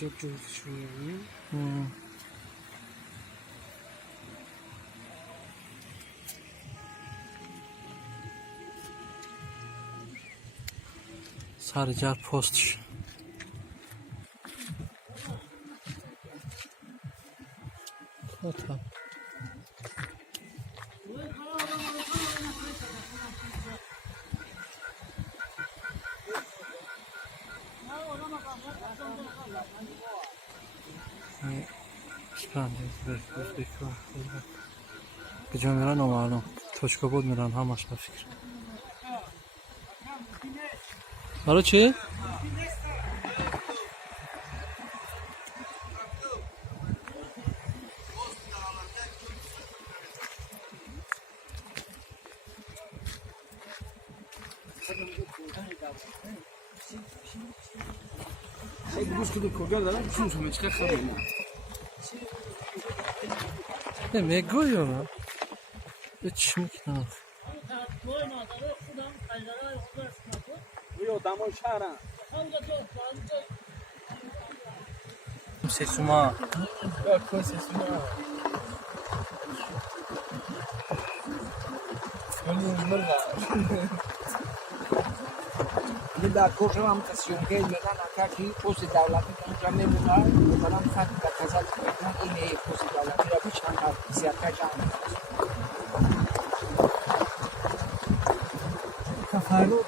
Çok çalışıyor. Sarıcar post. Kota. Gece میرن و معلوم توشکا بود میرن همش به فکر برای چی؟ Ne megoyu mu? Hiç mi ki? Sesuma. در کوچه هم تسیونگه میدن اکاکی پوست دولتی کنجا میبونن مثلا فقط در کسل کنن اینه پوست دولتی را بیشتر زیادتر جمع کفارو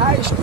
هشت